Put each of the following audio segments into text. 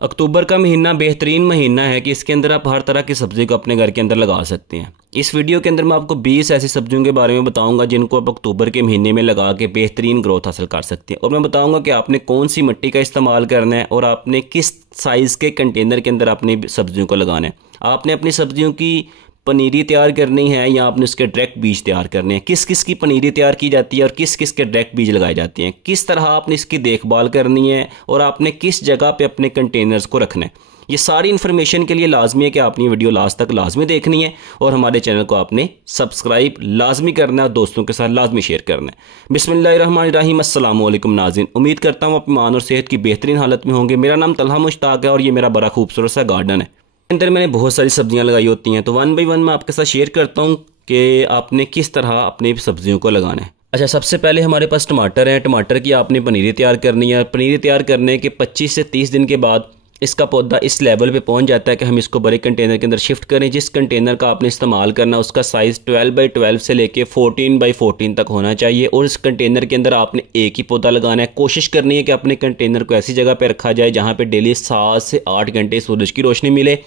अक्टूबर का महीना बेहतरीन महीना है कि इसके अंदर आप हर तरह की सब्ज़ी को अपने घर के अंदर लगा सकते हैं। इस वीडियो के अंदर मैं आपको 20 ऐसी सब्जियों के बारे में बताऊंगा जिनको आप अक्टूबर के महीने में लगा के बेहतरीन ग्रोथ हासिल कर सकते हैं। और मैं बताऊंगा कि आपने कौन सी मिट्टी का इस्तेमाल करना है और आपने किस साइज़ के कंटेनर के अंदर अपनी सब्जियों को लगाना है। आपने अपनी सब्जियों की पनीरी तैयार करनी है या आपने उसके डायरेक्ट बीज तैयार करने हैं। किस किस की पनीरी तैयार की जाती है और किस किस के डायरेक्ट बीज लगाए जाते हैं, किस तरह आपने इसकी देखभाल करनी है और आपने किस जगह पे अपने कंटेनर्स को रखना है। ये सारी इन्फॉर्मेशन के लिए लाजमी है कि आपने ये वीडियो लास्ट तक लाजमी देखनी है और हमारे चैनल को आपने सब्सक्राइब लाजमी करना है और दोस्तों के साथ लाजमी शेयर करना है। बिस्मिल्लाहिर्रहमानिर्रहीम, अस्सलाम वालेकुम नाज़रीन। उम्मीद करता हूँ अपनी ईमान और सेहत की बेहतरीन हालत में होंगे। मेरा नाम तलहा मुश्ताक है और ये मेरा बड़ा खूबसूरत सा गार्डन है। अंदर मैंने बहुत सारी सब्जियां लगाई होती हैं, तो वन बाई वन मैं आपके साथ शेयर करता हूं कि आपने किस तरह अपनी सब्जियों को लगाना है। अच्छा, सबसे पहले हमारे पास टमाटर हैं। टमाटर की आपने पनीरी तैयार करनी है। पनीरी तैयार करने के 25 से 30 दिन के बाद इसका पौधा इस लेवल पे पहुंच जाता है कि हम इसको बड़े कंटेनर के अंदर शिफ्ट करें। जिस कंटेनर का आपने इस्तेमाल करना उसका साइज़ 12 बाई 12 से लेके 14 बाई 14 तक होना चाहिए और इस कंटेनर के अंदर आपने एक ही पौधा लगाना है। कोशिश करनी है कि अपने कंटेनर को ऐसी जगह पर रखा जाए जहाँ पर डेली 7 से 8 घंटे सूरज की रोशनी मिले।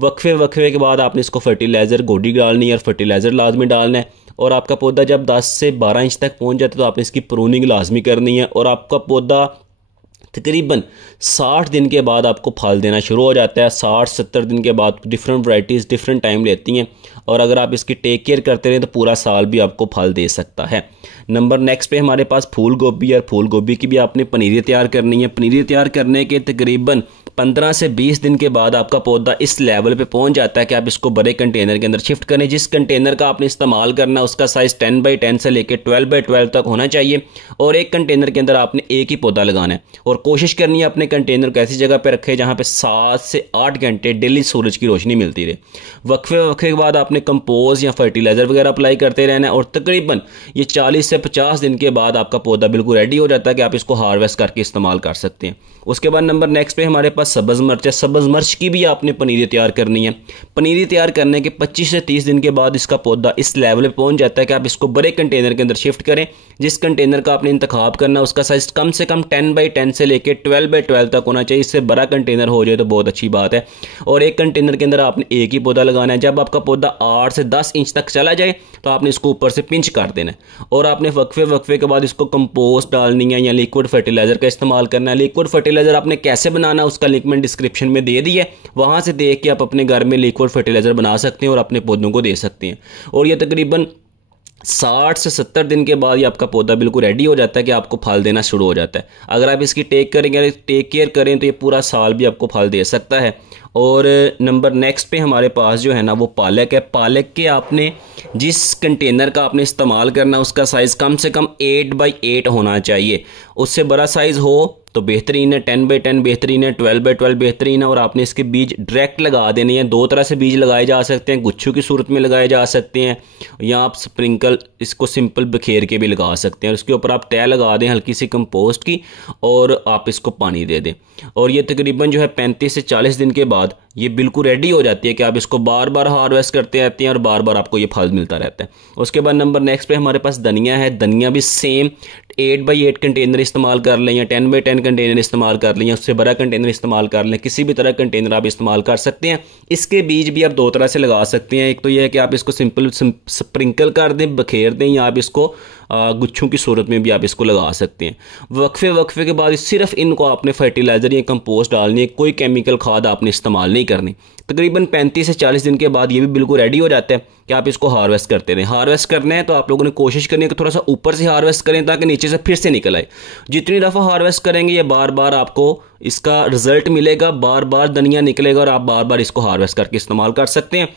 वक्फे के बाद आपने इसको फर्टिलाइज़र गोडी डालनी है और फर्टिलाइज़र लाजमी डालना है। और आपका पौधा जब 10 से 12 इंच तक पहुँच जाता है तो आपने इसकी प्रूनिंग लाजमी करनी है। और आपका पौधा तकरीबन 60 दिन के बाद आपको फल देना शुरू हो जाता है। 60-70 दिन के बाद डिफरेंट वैरायटीज़ डिफरेंट टाइम लेती हैं और अगर आप इसकी टेक केयर करते रहें तो पूरा साल भी आपको फल दे सकता है। नंबर नेक्स्ट पे हमारे पास फूल गोभी और फूल गोभी की भी आपने पनीरी तैयार करनी है। पनीरी तैयार करने के तकरीबन 15 से 20 दिन के बाद आपका पौधा इस लेवल पे पहुंच जाता है कि आप इसको बड़े कंटेनर के अंदर शिफ्ट करें। जिस कंटेनर का आपने इस्तेमाल करना उसका साइज़ 10 बाई 10 से लेकर 12 बाई 12 तक होना चाहिए और एक कंटेनर के अंदर आपने एक ही पौधा लगाना है। और कोशिश करनी है अपने कंटेनर को ऐसी जगह पर रखें जहाँ पे 7 से 8 घंटे डेली सूरज की रोशनी मिलती रहे। वक्फे के बाद आपने कंपोज या फर्टिलाइज़र वगैरह अप्लाई करते रहना है और तकरीबन ये 40 से 50 दिन के बाद आपका पौधा बिल्कुल रेडी हो जाता है कि आप इसको हार्वेस्ट करके इस्तेमाल कर सकते हैं। उसके बाद नंबर नेक्स्ट पे हमारे पास सब्ज़ मिर्च है। सब्ज़ मिर्च की भी आपने पनीरी तैयार करनी है। पनीरी तैयार करने के 25 से 30 दिन के बाद इसका पौधा इस लेवल पे पहुंच जाता है कि आप इसको बड़े कंटेनर के अंदर शिफ्ट करें। जिस कंटेनर का आपने इंतखाब करना उसका साइज़ कम से कम 10 बाई 10 से लेकर 12 बाई 12 तक होना चाहिए। इससे बड़ा कंटेनर हो जाए तो बहुत अच्छी बात है। और एक कंटेनर के अंदर आपने एक ही पौधा लगाना है। जब आपका पौधा 8 से 10 इंच तक चला जाए तो आपने इसको ऊपर से पिंच कर देना है और आपने वक्फे के बाद इसको कंपोस्ट डालनी है या लिक्विड फर्टिलाइज़र का इस्तेमाल करना है। लिक्विड फर्टिलाइज़र आपने कैसे बनाना उसका लिंक मैंने डिस्क्रिप्शन में दे दी है, वहां से देख के आप अपने घर में लिक्विड फर्टिलाइजर बना सकते हैं और अपने पौधों को दे सकते हैं। और ये तकरीबन 60 से 70 दिन के बाद ये आपका पौधा बिल्कुल रेडी हो जाता है कि आपको फल देना शुरू हो जाता है। अगर आप इसकी टेक केयर करें तो ये पूरा साल भी आपको फल दे सकता है। और नंबर नेक्स्ट पे हमारे पास जो है ना वो पालक है। पालक के आपने जिस कंटेनर का आपने इस्तेमाल करना उसका साइज़ कम से कम 8 बाई 8 होना चाहिए। उससे बड़ा साइज़ हो तो बेहतरीन है, 10 बाई 10 बेहतरीन है, 12 बाई 12 बेहतरीन है। और आपने इसके बीज डायरेक्ट लगा देने हैं। दो तरह से बीज लगाए जा सकते हैं, गुच्छों की सूरत में लगाए जा सकते हैं या आप स्प्रिंकल इसको सिंपल बखेर के भी लगा सकते हैं। और उसके ऊपर आप तय लगा दें हल्की सी कंपोस्ट की और आप इसको पानी दे दें। और ये तकरीबन जो है 35 से 40 दिन के बाद ये बिल्कुल रेडी हो जाती है कि आप इसको बार बार हार्वेस्ट करते रहते हैं और बार बार आपको ये फल मिलता रहता है। उसके बाद नंबर नेक्स्ट पे हमारे पास धनिया है। धनिया भी सेम 8 बाई 8 कंटेनर इस्तेमाल कर लें या 10 बाई 10 कंटेनर इस्तेमाल कर लें या उससे बड़ा कंटेनर इस्तेमाल कर लें। किसी भी तरह कंटेनर आप इस्तेमाल कर सकते हैं। इसके बीज भी आप दो तरह से लगा सकते हैं। एक तो यह है कि आप इसको सिंपल स्प्रिंकल कर दें, बखेर दें, या आप इसको गुच्छों की सूरत में भी आप इसको लगा सकते हैं। वक्फे के बाद सिर्फ इनको आपने फर्टिलाइज़र या कंपोस्ट डालनी है, कोई केमिकल खाद आपने इस्तेमाल नहीं करनी। तकरीबन 35 से 40 दिन के बाद ये भी बिल्कुल रेडी हो जाता है कि आप इसको हार्वेस्ट करते रहें। हार्वेस्ट करना है तो आप लोगों ने कोशिश करनी है कि थोड़ा सा ऊपर से हार्वेस्ट करें ताकि नीचे से फिर से निकल आए। जितनी दफ़ा हार्वेस्ट करेंगे ये बार बार आपको इसका रिजल्ट मिलेगा, बार बार धनिया निकलेगा और आप बार बार इसको हार्वेस्ट करके इस्तेमाल कर सकते हैं।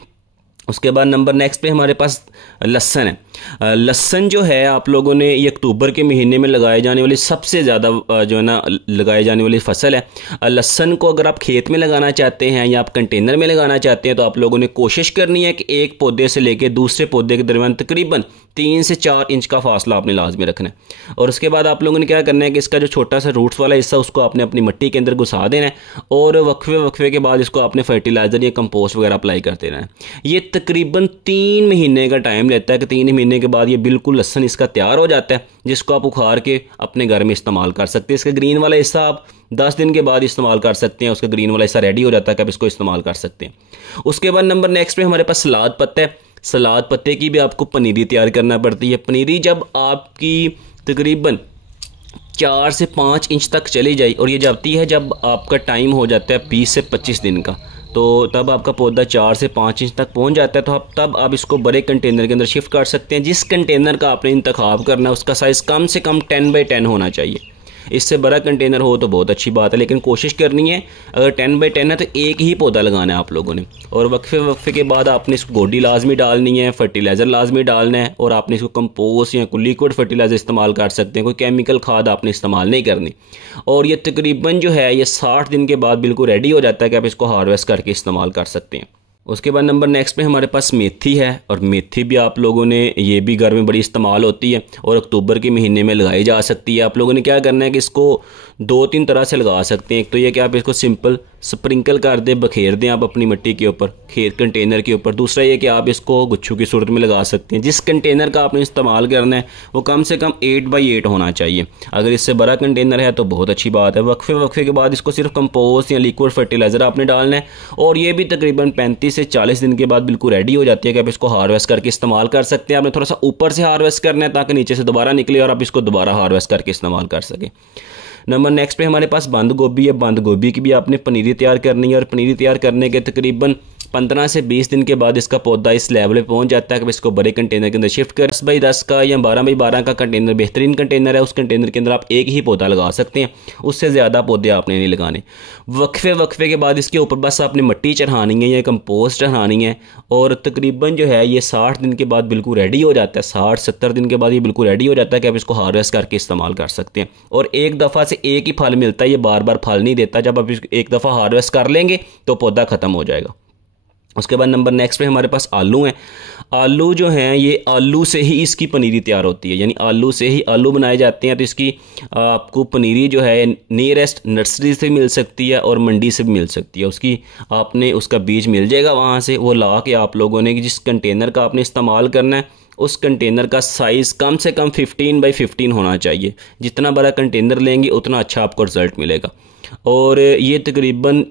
उसके बाद नंबर नेक्स्ट पे हमारे पास लहसन है। लहसन जो है आप लोगों ने ये अक्टूबर के महीने में लगाए जाने वाली सबसे ज़्यादा जो है ना लगाए जाने वाली फसल है। लहसन को अगर आप खेत में लगाना चाहते हैं या आप कंटेनर में लगाना चाहते हैं तो आप लोगों ने कोशिश करनी है कि एक पौधे से लेकर दूसरे पौधे के दरमियान तकरीबन 3 से 4 इंच का फासला आपने लाजमी रखना है। और उसके बाद आप लोगों ने क्या करना है कि इसका जो छोटा सा रूट्स वाला हिस्सा उसको आपने अपनी मिट्टी के अंदर घुसा देना है और वक्फे के बाद इसको आपने फर्टिलाइज़र या कंपोस्ट वगैरह अप्लाई करते रहना है। ये तकरीबन 3 महीने का टाइम लेता है कि 3 महीने के बाद ये बिल्कुल लहसन इसका तैयार हो जाता है, जिसको आप उखाड़ के अपने घर में इस्तेमाल कर सकते हैं। इसका ग्रीन वाला हिस्सा आप 10 दिन के बाद इस्तेमाल कर सकते हैं, उसका ग्रीन वाला हिस्सा रेडी हो जाता है कि आप इसको इस्तेमाल कर सकते हैं। उसके बाद नंबर नेक्स्ट पे हमारे पास सलाद पत्ता है। सलाद पत्ते की भी आपको पनीरी तैयार करना पड़ती है। पनीरी जब आपकी तकरीबन 4 से 5 इंच तक चली जाए और ये जाती है जब आपका टाइम हो जाता है 20 से 25 दिन का, तो तब आपका पौधा 4 से 5 इंच तक पहुंच जाता है। तो तब आप इसको बड़े कंटेनर के अंदर शिफ्ट कर सकते हैं। जिस कंटेनर का आपने इंतखाब करना है उसका साइज़ कम से कम 10 बाई 10 होना चाहिए। इससे बड़ा कंटेनर हो तो बहुत अच्छी बात है, लेकिन कोशिश करनी है अगर 10 बाई 10 है तो एक ही पौधा लगाना है आप लोगों ने। और वक्फे के बाद आपने इसको गोडी लाजमी डालनी है, फर्टिलाइज़र लाजमी डालना है और आपने इसको कंपोस्ट या कोई लिक्विड फर्टिलाइज़र इस्तेमाल कर सकते हैं। कोई केमिकल खाद आपने इस्तेमाल नहीं करनी। और ये तकरीबन जो है ये 60 दिन के बाद बिल्कुल रेडी हो जाता है कि आप इसको हार्वेस्ट करके इस्तेमाल कर सकते हैं। उसके बाद नंबर नेक्स्ट पे हमारे पास मेथी है। और मेथी भी आप लोगों ने, ये भी घर में बड़ी इस्तेमाल होती है और अक्टूबर के महीने में लगाई जा सकती है। आप लोगों ने क्या करना है कि इसको 2-3 तरह से लगा सकते हैं। एक तो ये कि आप इसको सिंपल स्प्रिंकल कर दें, बखेर दें आप अपनी मिट्टी के ऊपर, खेत कंटेनर के ऊपर। दूसरा ये कि आप इसको गुच्छों की सूरत में लगा सकते हैं। जिस कंटेनर का आपने इस्तेमाल करना है वो कम से कम 8 बाई 8 होना चाहिए। अगर इससे बड़ा कंटेनर है तो बहुत अच्छी बात है। वक्फे के बाद इसको सिर्फ कंपोस्ट या लिक्विड फर्टिलाइज़र आपने डालना है और ये भी तकरीबन 35 से 40 दिन के बाद बिल्कुल रेडी हो जाती है कि आप इसको हार्वेस्ट करके इस्तेमाल कर सकते हैं। आपने थोड़ा सा ऊपर से हार्वेस्ट करना है ताकि नीचे से दोबारा निकले और आप इसको दोबारा हार्वेस्ट करके इस्तेमाल कर सकें। नंबर नेक्स्ट पे हमारे पास बंद गोभी है। बंद गोभी की भी आपने पनीरी तैयार करनी है और पनीरी तैयार करने के तकरीबन 15 से 20 दिन के बाद इसका पौधा इस लेवल पे पहुंच जाता है कि इसको बड़े कंटेनर के अंदर शिफ्ट कर 10 बाई 10 का या 12 बाई 12 का कंटेनर बेहतरीन कंटेनर है। उस कंटेनर के अंदर आप एक ही पौधा लगा सकते हैं, उससे ज़्यादा पौधे आपने नहीं लगाने। वक्फे के बाद इसके ऊपर बस आपने मिट्टी चढ़ानी है या कंपोस्ट चढ़ानी है और तकरीबन जो है ये 60 दिन के बाद बिल्कुल रेडी हो जाता है। 60-70 दिन के बाद ये बिल्कुल रेडी हो जाता है कि आप इसको हार्वेस्ट करके इस्तेमाल कर सकते हैं। और एक दफ़ा से एक ही फल मिलता है, ये बार बार फल नहीं देता। जब आप एक दफ़ा हार्वेस्ट कर लेंगे तो पौधा ख़त्म हो जाएगा। उसके बाद नंबर नेक्स्ट पे हमारे पास आलू हैं। आलू जो हैं ये आलू से ही इसकी पनीरी तैयार होती है, यानी आलू से ही आलू बनाए जाते हैं। तो इसकी आपको पनीरी जो है नियरेस्ट नर्सरी से मिल सकती है और मंडी से भी मिल सकती है। उसकी आपने उसका बीज मिल जाएगा वहाँ से, वो ला के आप लोगों ने जिस कंटेनर का आपने इस्तेमाल करना है उस कंटेनर का साइज़ कम से कम 15 बाई 15 होना चाहिए। जितना बड़ा कंटेनर लेंगे उतना अच्छा आपको रिज़ल्ट मिलेगा। और ये तकरीबन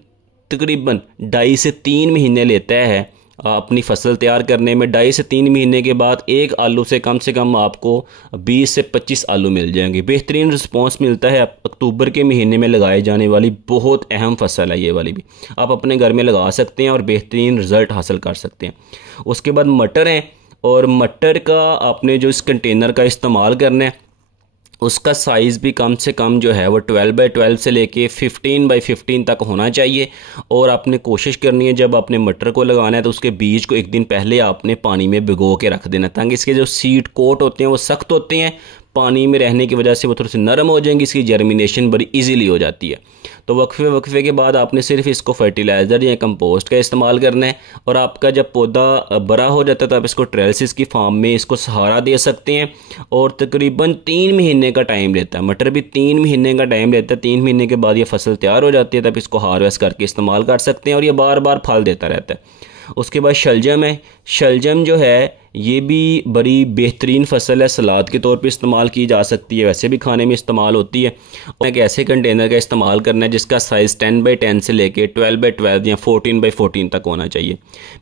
2.5 से 3 महीने लेता है अपनी फसल तैयार करने में। 2.5 से 3 महीने के बाद एक आलू से कम आपको 20 से 25 आलू मिल जाएंगे। बेहतरीन रिस्पांस मिलता है। अक्टूबर के महीने में लगाए जाने वाली बहुत अहम फसल है ये वाली भी, आप अपने घर में लगा सकते हैं और बेहतरीन रिज़ल्ट हासिल कर सकते हैं। उसके बाद मटर हैं और मटर का आपने जो इस कंटेनर का इस्तेमाल करना है उसका साइज़ भी कम से कम जो है वो 12 बाई 12 से लेके 15 बाई 15 तक होना चाहिए। और आपने कोशिश करनी है जब आपने मटर को लगाना है तो उसके बीज को एक दिन पहले आपने पानी में भिगो के रख देना, ताकि इसके जो सीड कोट होते हैं वो सख्त होते हैं, पानी में रहने की वजह से वो थोड़े से नरम हो जाएंगे, इसकी जर्मिनेशन बड़ी इजीली हो जाती है। तो वक्फे के बाद आपने सिर्फ इसको फर्टिलाइज़र या कंपोस्ट का इस्तेमाल करना है। और आपका जब पौधा बड़ा हो जाता है तो आप इसको ट्रेल्सिस की फार्म में इसको सहारा दे सकते हैं। और तकरीबन 3 महीने का टाइम लेता है, मटर भी 3 महीने का टाइम लेता है। 3 महीने के बाद ये फसल तैयार हो जाती है, तब इसको हार्वेस्ट करके इस्तेमाल कर सकते हैं और ये बार बार फल देता रहता है। उसके बाद शलजम है। शलजम जो है ये भी बड़ी बेहतरीन फसल है, सलाद के तौर पे इस्तेमाल की जा सकती है, वैसे भी खाने में इस्तेमाल होती है। और एक ऐसे कंटेनर का इस्तेमाल करना है जिसका साइज़ 10 बाई 10 से लेके 12 बाई 12 या 14 बाई 14 तक होना चाहिए।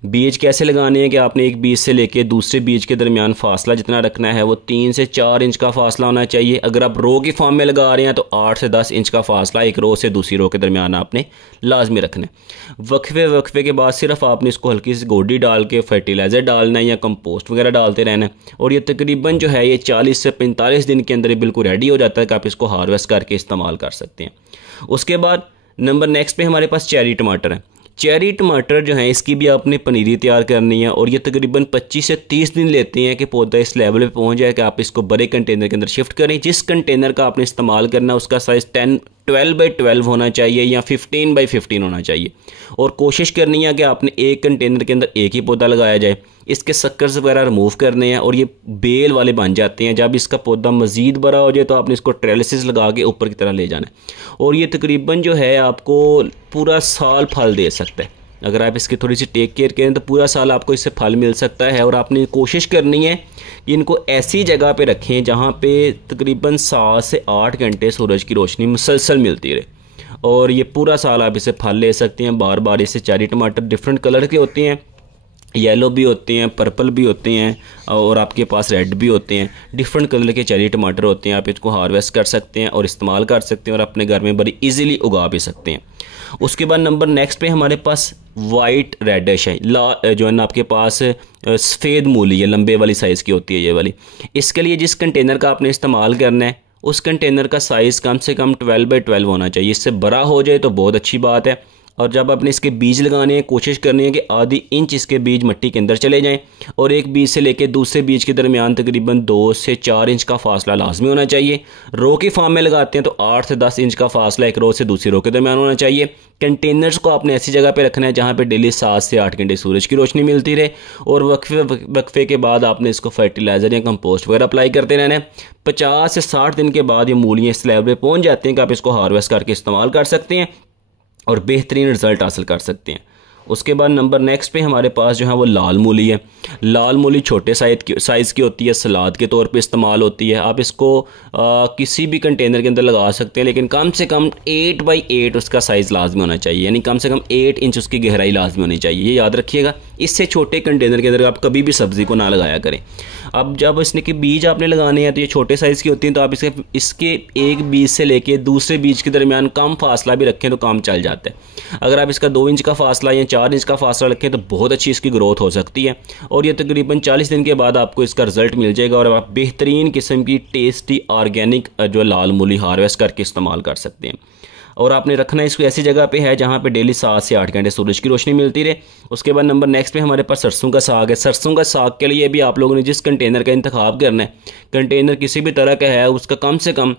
बीज कैसे लगाने हैं कि आपने एक बीज से लेके दूसरे बीज के दरमियान फासला जितना रखना है वो 3 से 4 इंच का फासला होना चाहिए। अगर आप रो की फॉर्म में लगा रहे हैं तो 8 से 10 इंच का फासला एक रो से दूसरी रो के दरमियान आपने लाजमी रखना है। वक्फे के बाद सिर्फ आपने इसको हल्की सी गोडी डाल के फर्टिलाइज़र डालना है या कंपोस्ट वगैरह डालते रहना है। और ये तकरीबन जो है ये 40 से 45 दिन के अंदर बिल्कुल रेडी हो जाता है कि आप इसको हार्वेस्ट करके इस्तेमाल कर सकते हैं। उसके बाद नंबर नेक्स्ट पे हमारे पास चेरी टमाटर है। चेरी टमाटर जो है इसकी भी आपने पनीरी तैयार करनी है और ये तकरीबन 25 से 30 दिन लेते हैं कि पौधा इस लेवल पे पहुंच जाए कि आप इसको बड़े कंटेनर के अंदर शिफ्ट करें। जिस कंटेनर का आपने इस्तेमाल करना है उसका साइज़ 12 बाई 12 होना चाहिए या 15 बाई 15 होना चाहिए और कोशिश करनी है कि आपने एक कंटेनर के अंदर एक ही पौधा लगाया जाए। इसके सक्कर्स वगैरह रिमूव करने हैं और ये बेल वाले बन जाते हैं। जब इसका पौधा मज़ीद बड़ा हो जाए तो आपने इसको ट्रेलिसेस लगा के ऊपर की तरह ले जाना है और ये तकरीबन जो है आपको पूरा साल फल दे सकता है। अगर आप इसकी थोड़ी सी टेक केयर करें तो पूरा साल आपको इससे फल मिल सकता है। और आपने कोशिश करनी है कि इनको ऐसी जगह पे रखें जहाँ पे तकरीबन 7 से 8 घंटे सूरज की रोशनी मुसलसल मिलती रहे और ये पूरा साल आप इसे फल ले सकते हैं। बार बार इससे चेरी टमाटर डिफरेंट कलर के होते हैं, येलो भी होते हैं, पर्पल भी होते हैं और आपके पास रेड भी होते हैं। डिफरेंट कलर के चेरी टमाटर होते हैं। आप इसको हार्वेस्ट कर सकते हैं और इस्तेमाल कर सकते हैं और अपने घर में बड़ी इजीली उगा भी सकते हैं। उसके बाद नंबर नेक्स्ट पे हमारे पास वाइट रेडिश है जो है ना आपके पास सफ़ेद मूली है, लंबे वाली साइज़ की होती है ये वाली। इसके लिए जिस कंटेनर का आपने इस्तेमाल करना है उस कंटेनर का साइज़ कम से कम 12 बाई 12 होना चाहिए। इससे बड़ा हो जाए तो बहुत अच्छी बात है। और जब आपने इसके बीज लगाने हैं कोशिश करनी है कि आधी इंच इसके बीज मिट्टी के अंदर चले जाएं और एक बीज से लेकर दूसरे बीज के दरमियान तकरीबन 2 से 4 इंच का फासला लाजमी होना चाहिए। रो की फार्म में लगाते हैं तो 8 से 10 इंच का फासला एक रो से दूसरी रो के दरमियान होना चाहिए। कंटेनर्स को आपने ऐसी जगह पे रखना है जहाँ पे डेली 7 से 8 घंटे सूरज की रोशनी मिलती रहे और वक्फे के बाद आपने इसको फर्टिलाइज़र या कंपोस्ट वगैरह अप्लाई करते रहना है। 50 से 60 दिन के बाद ये मूलियाँ इस लेवल पे पहुँच जाती हैं कि आप इसको हार्वेस्ट करके इस्तेमाल कर सकते हैं और बेहतरीन रिज़ल्ट हासिल कर सकते हैं। उसके बाद नंबर नेक्स्ट पे हमारे पास जो है वो लाल मूली है। लाल मूली छोटे साइज़ की होती है, सलाद के तौर पे इस्तेमाल होती है। आप इसको किसी भी कंटेनर के अंदर लगा सकते हैं लेकिन कम से कम 8 बाई 8 उसका साइज़ लाजमी होना चाहिए, यानी कम से कम 8 इंच उसकी गहराई लाजमी होनी चाहिए। ये याद रखिएगा। इससे छोटे कंटेनर के अंदर आप कभी भी सब्ज़ी को ना लगाया करें। अब जब इसने के बीज आपने लगाने हैं तो ये छोटे साइज़ की होती हैं तो आप इसके एक बीज से लेके दूसरे बीज के दरमियान कम फासला भी रखें तो काम चल जाता है। अगर आप इसका 2 इंच का फासला या 4 इंच का फासला रखें तो बहुत अच्छी इसकी ग्रोथ हो सकती है और ये तकरीबन 40 दिन के बाद आपको इसका रिजल्ट मिल जाएगा और आप बेहतरीन किस्म की टेस्टी ऑर्गेनिक जो लाल मूली हार्वेस्ट करके इस्तेमाल कर सकते हैं। और आपने रखना इसको ऐसी जगह पे है जहाँ पे डेली 7 से 8 घंटे सूरज की रोशनी मिलती रहे। उसके बाद नंबर नेक्स्ट पे हमारे पास सरसों का साग है। सरसों का साग के लिए भी आप लोगों ने जिस कंटेनर का इंतखाब करना है, कंटेनर किसी भी तरह का है, उसका कम से कम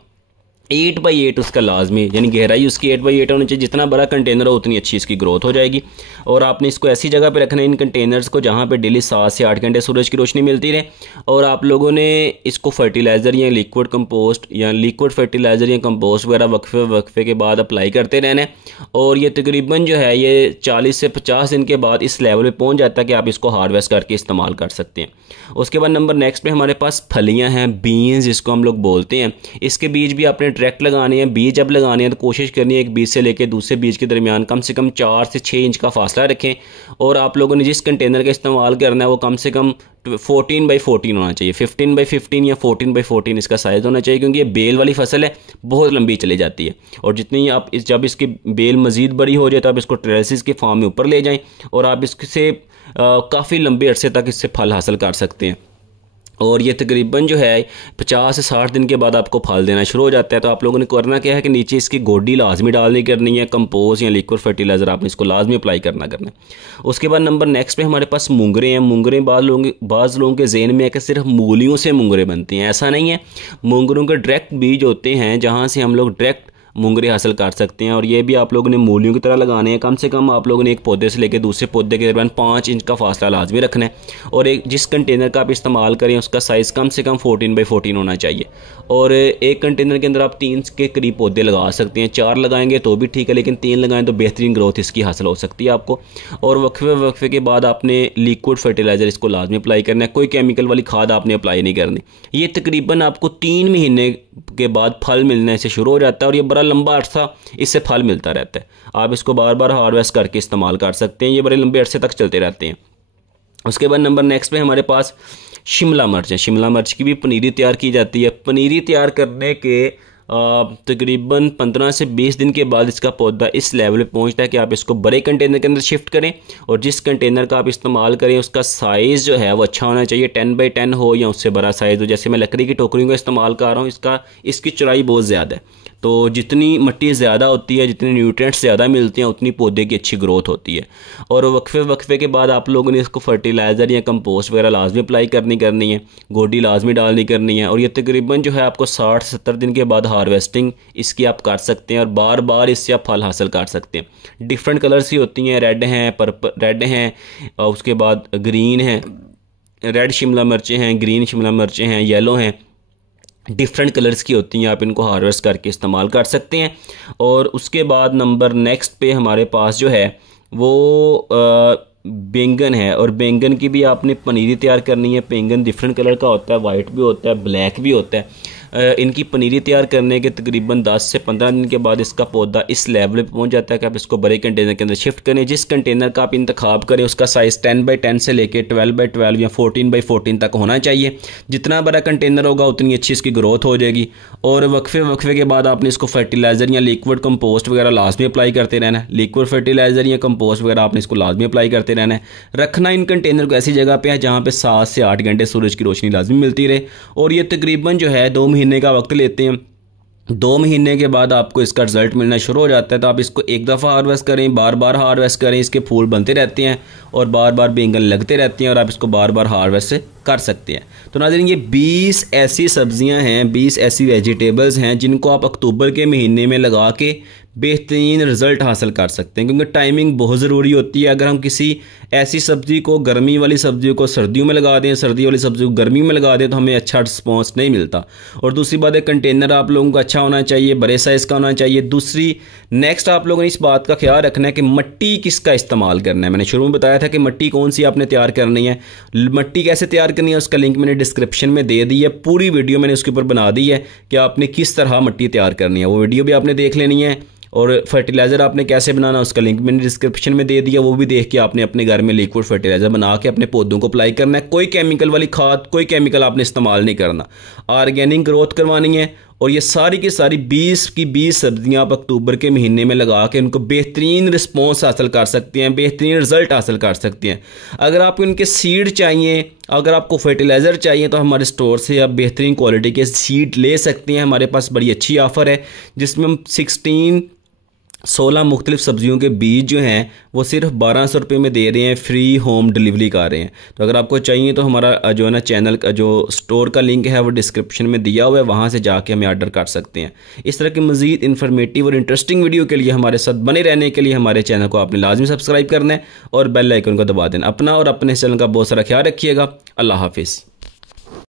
8 बाई 8 उसका लाजमी, यानी गहराई उसकी 8 बाई 8 होनी चाहिए। जितना बड़ा कंटेनर हो उतनी अच्छी इसकी ग्रोथ हो जाएगी। और आपने इसको ऐसी जगह पे रखना है इन कंटेनर्स को जहाँ पे डेली 7 से 8 घंटे सूरज की रोशनी मिलती रहे। और आप लोगों ने इसको फर्टिलाइज़र या लिक्विड कंपोस्ट या लिक्विड फर्टिलाइज़र या कंपोस्ट वगैरह वक्फे के बाद अप्लाई करते रहना है। और ये तकरीबन जो है ये 40 से 50 दिन के बाद इस लेवल पर पहुँच जाता है कि आप इसको हार्वेस्ट करके इस्तेमाल कर सकते हैं। उसके बाद नंबर नेक्स्ट पे हमारे पास फलियाँ हैं, बीन्स जिसको हम लोग बोलते हैं। इसके बीज भी आपने डायरेक्ट लगाने हैं। बीज जब लगाने हैं तो कोशिश करनी है एक बीज से लेकर दूसरे बीज के दरमियान कम से कम 4 से 6 इंच का फासला रखें। और आप लोगों ने जिस कंटेनर का इस्तेमाल करना है वो कम से कम 14 बाई 14 होना चाहिए। 15 बाई 15 या 14 बाई 14 इसका साइज़ होना चाहिए क्योंकि ये बेल वाली फसल है, बहुत लंबी चली जाती है। और जितनी आप जब इसकी बेल मज़ीद बड़ी हो जाए तो आप इसको ट्रेसिस के फॉर्म में ऊपर ले जाएँ और आप इससे काफ़ी लंबे अरसे तक इससे फल हासिल कर सकते हैं। और ये तकरीबन जो है 50 से 60 दिन के बाद आपको फल देना शुरू हो जाता है। तो आप लोगों ने करना क्या है कि नीचे इसकी गोडी लाजमी डालनी करनी है, कंपोस्ट या लिक्विड फर्टिलाइज़र आपने इसको लाजमी अप्लाई करना है। उसके बाद नंबर नेक्स्ट पे हमारे पास मूंगरे हैं। मूंगरे बाज़ लोगों के जहन में है कि सिर्फ मूलियों से मूंगरे बनते हैं, ऐसा नहीं है। मूंगरों के डायरेक्ट बीज होते हैं जहाँ से हम लोग डायरेक्ट मूंगरे हासिल कर सकते हैं। और ये भी आप लोगों ने मूलियों की तरह लगाने हैं। कम से कम आप लोगों ने एक पौधे से लेकर दूसरे पौधे के दरमियान 5 इंच का फासला लाजमी रखना है। और एक जिस कंटेनर का आप इस्तेमाल करें उसका साइज़ कम से कम 14 बाई 14 होना चाहिए। और एक कंटेनर के अंदर आप 3 के करीब पौधे लगा सकते हैं। 4 लगाएंगे तो भी ठीक है लेकिन 3 लगाएं तो बेहतरीन ग्रोथ इसकी हासिल हो सकती है आपको। और वक्फे के बाद आपने लिक्विड फर्टिलाइज़र इसको लाजमी अप्लाई करना है। कोई केमिकल वाली खाद आपने अप्लाई नहीं करनी। ये तकरीबन आपको 3 महीने के बाद फल मिलने से शुरू हो जाता है और ये बड़ा लंबा अर्सा इससे फल मिलता रहता है। आप इसको बार बार हार्वेस्ट करके इस्तेमाल कर सकते हैं। ये बड़े लंबे अरसे तक चलते रहते हैं। उसके बाद नंबर नेक्स्ट पे हमारे पास शिमला मिर्च है। शिमला मिर्च की भी पनीरी तैयार की जाती है। पनीरी तैयार करने के तकरीबन 15 से 20 दिन के बाद इसका पौधा इस लेवल पे पहुंचता है कि आप इसको बड़े कंटेनर के अंदर शिफ्ट करें। और जिस कंटेनर का आप इस्तेमाल करें उसका साइज़ जो है वो अच्छा होना चाहिए, 10 बाई 10 हो या उससे बड़ा साइज़ हो। जैसे मैं लकड़ी की टोकरियों का इस्तेमाल कर रहा हूँ, इसकी चौड़ाई बहुत ज़्यादा है तो जितनी मिट्टी ज़्यादा होती है, जितने न्यूट्रिएंट्स ज़्यादा मिलते हैं, उतनी पौधे की अच्छी ग्रोथ होती है। और वक्फे के बाद आप लोगों ने इसको फर्टिलाइज़र या कंपोस्ट वगैरह लाजमी अप्लाई करनी है, गोडी लाजमी डालनी करनी है। और ये तकरीबन जो है आपको 60 से 70 दिन के बाद हार्वेस्टिंग इसकी आप कर सकते हैं और बार बार इससे आप फल हासिल कर सकते हैं। डिफरेंट कलर्स की होती हैं, रेड हैं, पर्पल रेड हैं, और उसके बाद ग्रीन है, रेड शिमला मिर्चें हैं, ग्रीन शिमला मिर्चें हैं, येलो हैं, डिफरेंट कलर्स की होती हैं। आप इनको हार्वेस्ट करके इस्तेमाल कर सकते हैं। और उसके बाद नंबर नेक्स्ट पे हमारे पास जो है वो बैंगन है, और बैंगन की भी आपने पनीरी तैयार करनी है। बैंगन डिफरेंट कलर का होता है, वाइट भी होता है, ब्लैक भी होता है। इनकी पनीरी तैयार करने के तकरीबन 10 से 15 दिन के बाद इसका पौधा इस लेवल पे पहुंच जाता है कि आप इसको बड़े कंटेनर के अंदर शिफ्ट करें। जिस कंटेनर का आप इंतखाब करें उसका साइज़ 10x10 से लेके 12x12 या 14x14 तक होना चाहिए। जितना बड़ा कंटेनर होगा उतनी अच्छी इसकी ग्रोथ हो जाएगी। और वक्फे के बाद आपने इसको फर्टिलाइज़र या लिक्विड कंपोस्ट वगैरह लाजमी अप्लाई करते रहना है। लिक्विड फर्टिलाइज़र या कंपोस्ट वगैरह आपने इसको लाजमी अप्लाई करते रहना है। रखना इन कंटेनर को ऐसी जगह पे है जहाँ पे 7 से 8 घंटे सूरज की रोशनी लाजमी मिलती रहे। और ये तकरीबन जो है 2 महीने का वक्त लेते हैं। 2 महीने के बाद आपको इसका रिजल्ट मिलना शुरू हो जाता है। तो आप इसको एक दफ़ा हार्वेस्ट करें, बार बार हार्वेस्ट करें, इसके फूल बनते रहते हैं और बार बार बैंगन लगते रहते हैं और आप इसको बार बार हार्वेस्ट कर सकते हैं। तो नाज़रीन, ये 20 ऐसी सब्जियां हैं, 20 ऐसी वेजिटेबल्स हैं जिनको आप अक्टूबर के महीने में लगा के बेहतरीन रिज़ल्ट हासिल कर सकते हैं। क्योंकि टाइमिंग बहुत ज़रूरी होती है। अगर हम किसी ऐसी सब्ज़ी को, गर्मी वाली सब्ज़ियों को सर्दियों में लगा दें, सर्दी वाली सब्ज़ी को गर्मी में लगा दें, तो हमें अच्छा रिस्पॉन्स नहीं मिलता। और दूसरी बात है, कंटेनर आप लोगों का अच्छा होना चाहिए, बड़े साइज़ का होना चाहिए। दूसरी नेक्स्ट आप लोगों ने इस बात का ख्याल रखना है कि मिट्टी किसका इस्तेमाल करना है। मैंने शुरू में बताया था कि मिट्टी कौन सी आपने तैयार करनी है, मिट्टी कैसे तैयार करनी है, उसका लिंक मैंने डिस्क्रिप्शन में दे दी है। पूरी वीडियो मैंने उसके ऊपर बना दी है कि आपने किस तरह मिट्टी तैयार करनी है। वो वीडियो भी आपने देख लेनी है। और फर्टिलाइज़र आपने कैसे बनाना, उसका लिंक मैंने डिस्क्रिप्शन में दे दिया, वो भी देख के आपने अपने घर में लिक्विड फर्टिलाइज़र बना के अपने पौधों को अप्लाई करना है। कोई केमिकल वाली खाद, कोई केमिकल आपने इस्तेमाल नहीं करना। ऑर्गेनिक ग्रोथ करवानी है। और ये सारी की सारी 20 की 20 सब्जियां आप अक्टूबर के महीने में लगा के उनको बेहतरीन रिस्पॉन्स हासिल कर सकते हैं, बेहतरीन रिजल्ट हासिल कर सकते हैं। अगर आपको इनके सीड चाहिए, अगर आपको फर्टिलाइज़र चाहिए, तो हमारे स्टोर से आप बेहतरीन क्वालिटी के सीड ले सकते हैं। हमारे पास बड़ी अच्छी ऑफ़र है जिसमें हम 16 मुख्तलिफ सब्जियों के बीज जो हैं वो सिर्फ 1200 रुपये में दे रहे हैं, फ्री होम डिलीवरी कर रहे हैं। तो अगर आपको चाहिए तो हमारा जो है ना चैनल का जो स्टोर का लिंक है वो डिस्क्रिप्शन में दिया हुआ है, वहाँ से जाके हमें ऑर्डर कर सकते हैं। इस तरह की मज़ीद इन्फॉर्मेटिव और इंटरेस्टिंग वीडियो के लिए हमारे साथ बने रहने के लिए हमारे चैनल को आपने लाजमी सब्सक्राइब करना है और बेल आइकन को दबा देना। अपना और अपने चैनल का बहुत सारा ख्याल रखिएगा। अल्लाह हाफिज़।